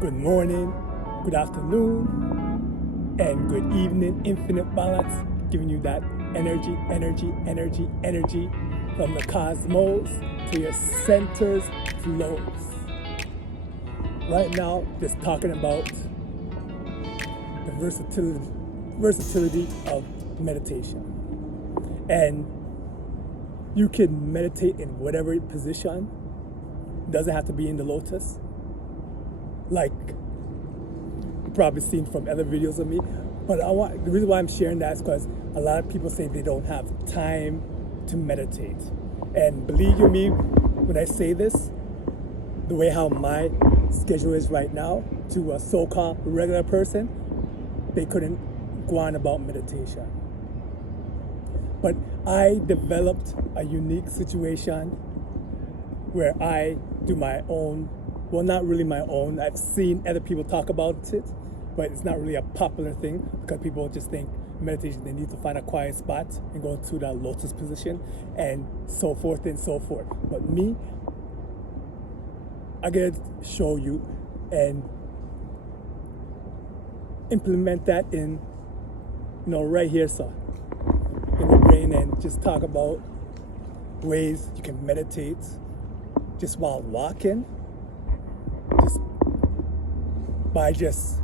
good morning, good afternoon, and good evening, infinite balance, giving you that energy from the cosmos to your centers flows. Right now, just talking about the versatility of meditation. And you can meditate in whatever position. It doesn't have to be in the lotus. Like you've probably seen from other videos of me. But the reason why I'm sharing that is because a lot of people say they don't have time to meditate. And believe you me, when I say this, the way how my schedule is right now, to a so-called regular person, they couldn't go on about meditation. But I developed a unique situation where I do my own, well, not really my own. I've seen other people talk about it, but it's not really a popular thing because people just think meditation, they need to find a quiet spot and go into that lotus position and so forth and so forth. But me, I get to show you and implement that in, right here, so in the brain, and just talk about ways you can meditate just while walking, just by just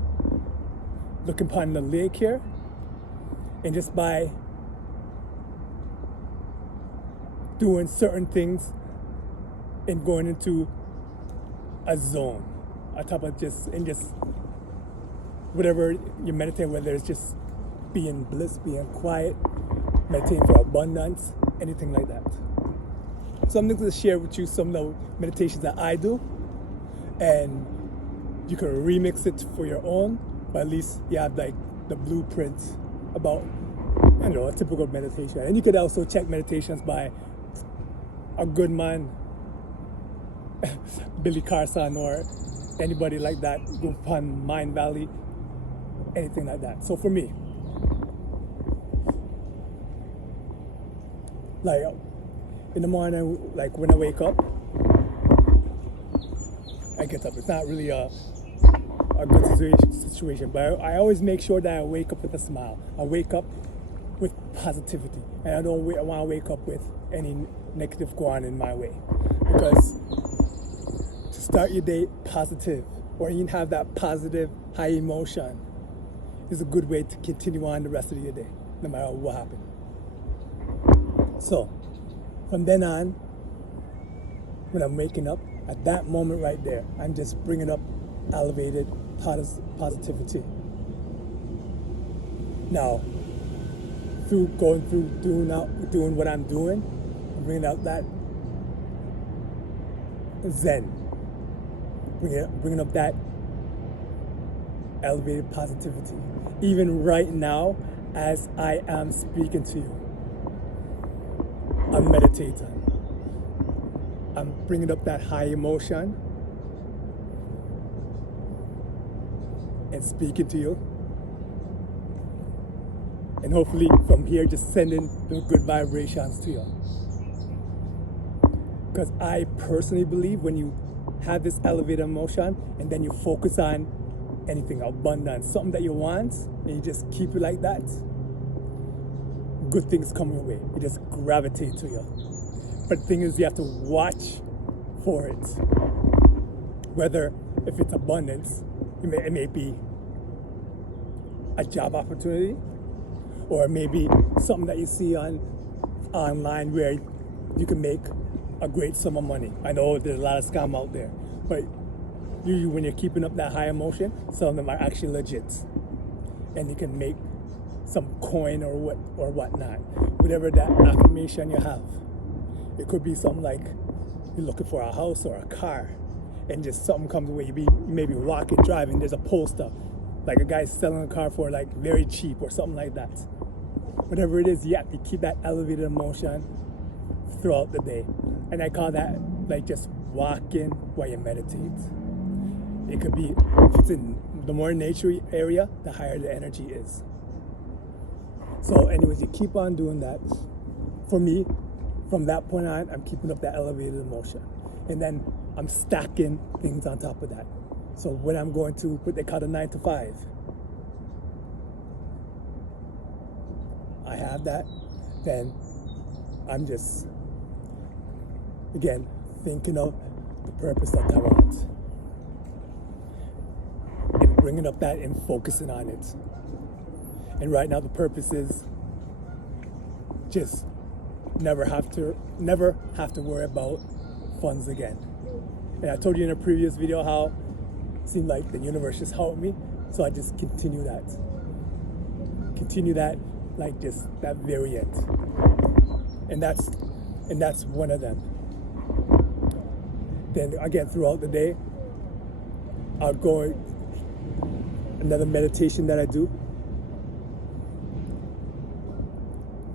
looking upon the lake here, and just by doing certain things and going into a zone on top of just whatever you meditate, whether it's just being bliss, being quiet, meditating for abundance, anything like that. So I'm going to share with you some of the meditations that I do, and you can remix it for your own, but at least you have like the blueprint about, a typical meditation. And you could also check meditations by a good man, Billy Carson, or anybody like that, go upon Mind Valley, anything like that. So for me, like in the morning, like when I wake up, I get up. It's not really a good situation, but I always make sure that I wake up with a smile. I wake up with positivity, and I don't want to wake up with any negative going on in my way, because to start your day positive, or even have that positive high emotion, is a good way to continue on the rest of your day, no matter what happens. So from then on, when I'm waking up, at that moment right there, I'm just bringing up elevated positivity. Now, through doing what I'm doing, I'm bringing out that Zen, bringing up that elevated positivity. Even right now, as I am speaking to you, I'm meditating. I'm bringing up that high emotion and speaking to you. And hopefully from here, just sending the good vibrations to you. Because I personally believe when you have this elevated emotion and then you focus on anything, abundance, something that you want, and you just keep it like that, good things come your way. You just gravitate to you. But the thing is, you have to watch for it. Whether if it's abundance, it may be a job opportunity, or maybe something that you see online where you can make a great sum of money. I know there's a lot of scam out there, but usually when you're keeping up that high emotion, some of them are actually legit, and you can make some coin or whatnot, whatever that affirmation you have. It could be something like you're looking for a house or a car, and just something comes away. You may be walking, driving, there's a poster, like a guy's selling a car for like very cheap or something like that. Whatever it is, you have to keep that elevated emotion throughout the day. And I call that like just walking while you meditate. It could be, if it's in the more nature area, the higher the energy is. So anyways, you keep on doing that. For me, from that point on, I'm keeping up that elevated emotion. And then I'm stacking things on top of that. So when I'm going to what they call a 9 to 5, I have that, then I'm just, again, thinking of the purpose that I want. And bringing up that and focusing on it. And right now the purpose is just never have to worry about funds again. And I told you in a previous video how it seemed like the universe just helped me. So I just continue that. Like just that very end. And that's one of them. Then again, throughout the day, I'll go another meditation that I do.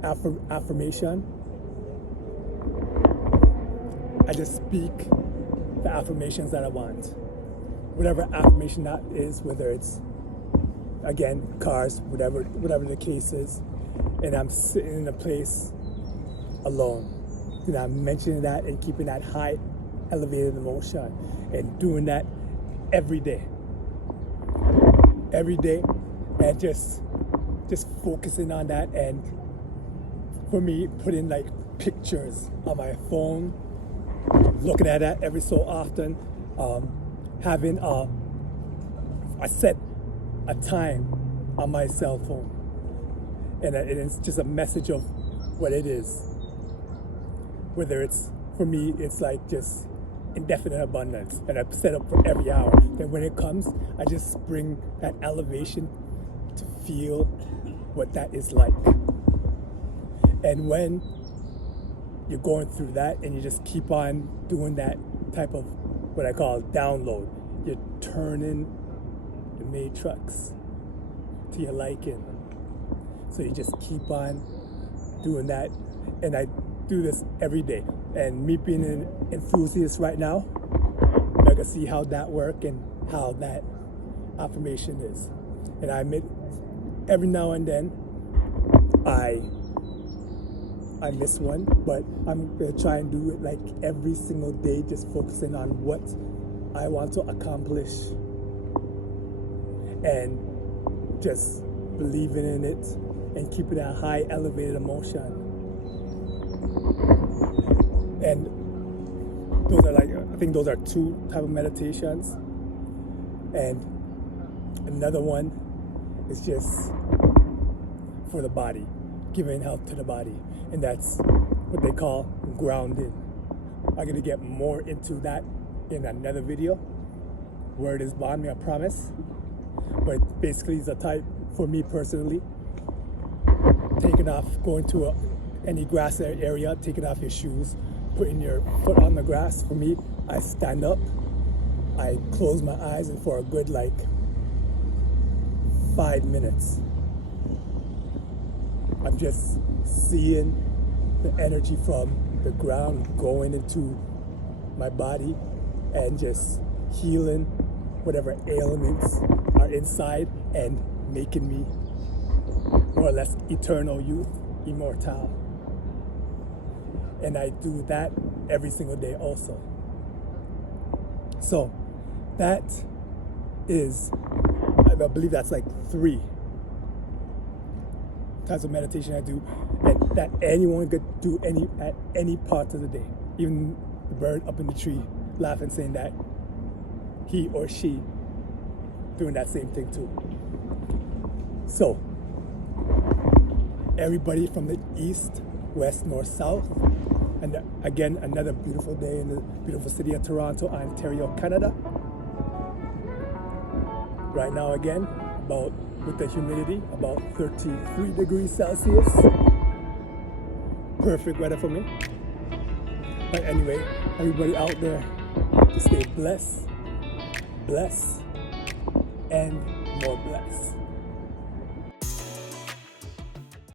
Affirmation. I just speak the affirmations that I want. Whatever affirmation that is, whether it's, again, cars, whatever the case is, and I'm sitting in a place alone. And I'm mentioning that and keeping that high elevated emotion and doing that every day, and just focusing on that. And for me, putting like pictures on my phone, looking at that every so often, having I set a time on my cell phone, and it's just a message of what it is. Whether it's, for me, it's like just indefinite abundance, and I set up for every hour. Then when it comes, I just bring that elevation to feel what that is like. And when you're going through that and you just keep on doing that type of what I call download, you're turning the matrix to your liking. So you just keep on doing that. And I do this every day. And me being an enthusiast right now, I can see how that works and how that affirmation is. And I admit, every now and then, I miss one, but I'm gonna try and do it like every single day, just focusing on what I want to accomplish and just believing in it and keeping that high elevated emotion. And those are like, I think those are two type of meditations. And another one is just for the body, giving health to the body. And that's what they call grounding. I'm gonna get more into that in another video. Word is bond me, I promise. But basically it's a type, for me personally, taking off, going to any grass area, taking off your shoes, putting your foot on the grass. For me, I stand up, I close my eyes, and for a good 5 minutes, I'm just seeing the energy from the ground going into my body and just healing whatever ailments are inside and making me more or less eternal youth, immortal. And I do that every single day also. So that is, I believe that's like 3 types of meditation I do, and that anyone could do at any part of the day. Even the bird up in the tree laughing, saying that he or she doing that same thing too. So everybody from the east, west, north, south, and again, another beautiful day in the beautiful city of Toronto, Ontario, Canada. Right now again, with the humidity, about 33 degrees Celsius. Perfect weather for me. But anyway, everybody out there, just stay blessed, and more blessed.